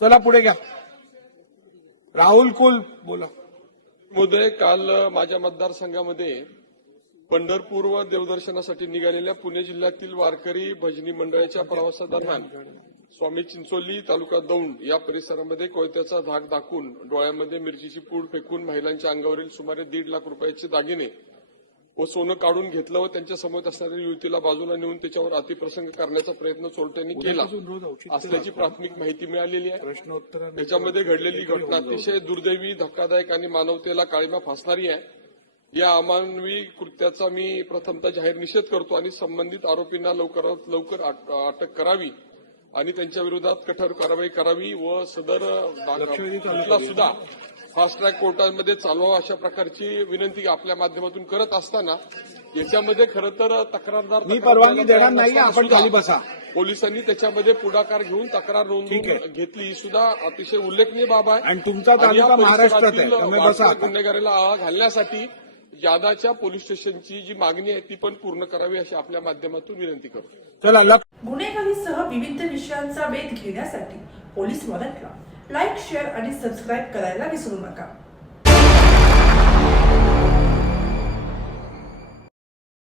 चला पुढे घ्या. राहुल कुल बोला. महोदय, काल माझ्या मतदारसंघामध्ये पंढरपूर व देवदर्शनासाठी निघालेल्या पुणे जिल्ह्यातील वारकरी भजनी मंडळाच्या प्रवासादरम्यान स्वामी चिंचोली तालुका दौंड या परिसरामध्ये कोयत्याचा धाक दाखवून डोळ्यामध्ये मिरचीची पूड फेकून महिलांच्या अंगावरील सुमारे 1.5 लाख रुपयाचे दागिने व सोनं काढून घेतलं व त्यांच्या समोर असणाऱ्या युवतीला बाजूला नेऊन त्याच्यावर अतिप्रसंग करण्याचा प्रयत्न चोरट्यांनी केला असल्याची प्राथमिक माहिती मिळालेली आहे. त्याच्यामध्ये घडलेली घटना अतिशय दुर्दैवी, धक्कादायक आणि मानवतेला काळिमा फासणारी आहे. या अमानवी कृत्याचा मी प्रथमतः जाहीर निषेध करतो आणि संबंधित आरोपींना लवकरात लवकर अटक करावी आणि त्यांच्या विरोधात कठोर कारवाई करावी व सदर सुद्धा फास्ट ट्रॅक कोर्टामध्ये चालवावा अशा प्रकारची विनंती आपल्या माध्यमातून करत असताना याच्यामध्ये खरं तर तक्रारदार मी परवानगी देणार नाही, आपण खाली बसा. पोलिसांनी त्याच्यामध्ये पुढाकार घेऊन तक्रार नोंदवून घेतली ही सुद्धा अतिशय उल्लेखनीय बाब आहे. आणि तुमचा तालुका महाराष्ट्रात आहे, तुम्ही बसा. गुन्हेगारीला आळा घालण्यासाठी यादाच्या पोलीस स्टेशनची जी मागणी आहे ती पण पूर्ण करावी अशी आपल्या माध्यमातून विनंती करतो. चला. गुन्हेगारीसह विविध विषयांचा वेध घेण्यासाठी पोलीस मदतला लाईक, शेअर आणि सबस्क्राईब करायला विसरू नका.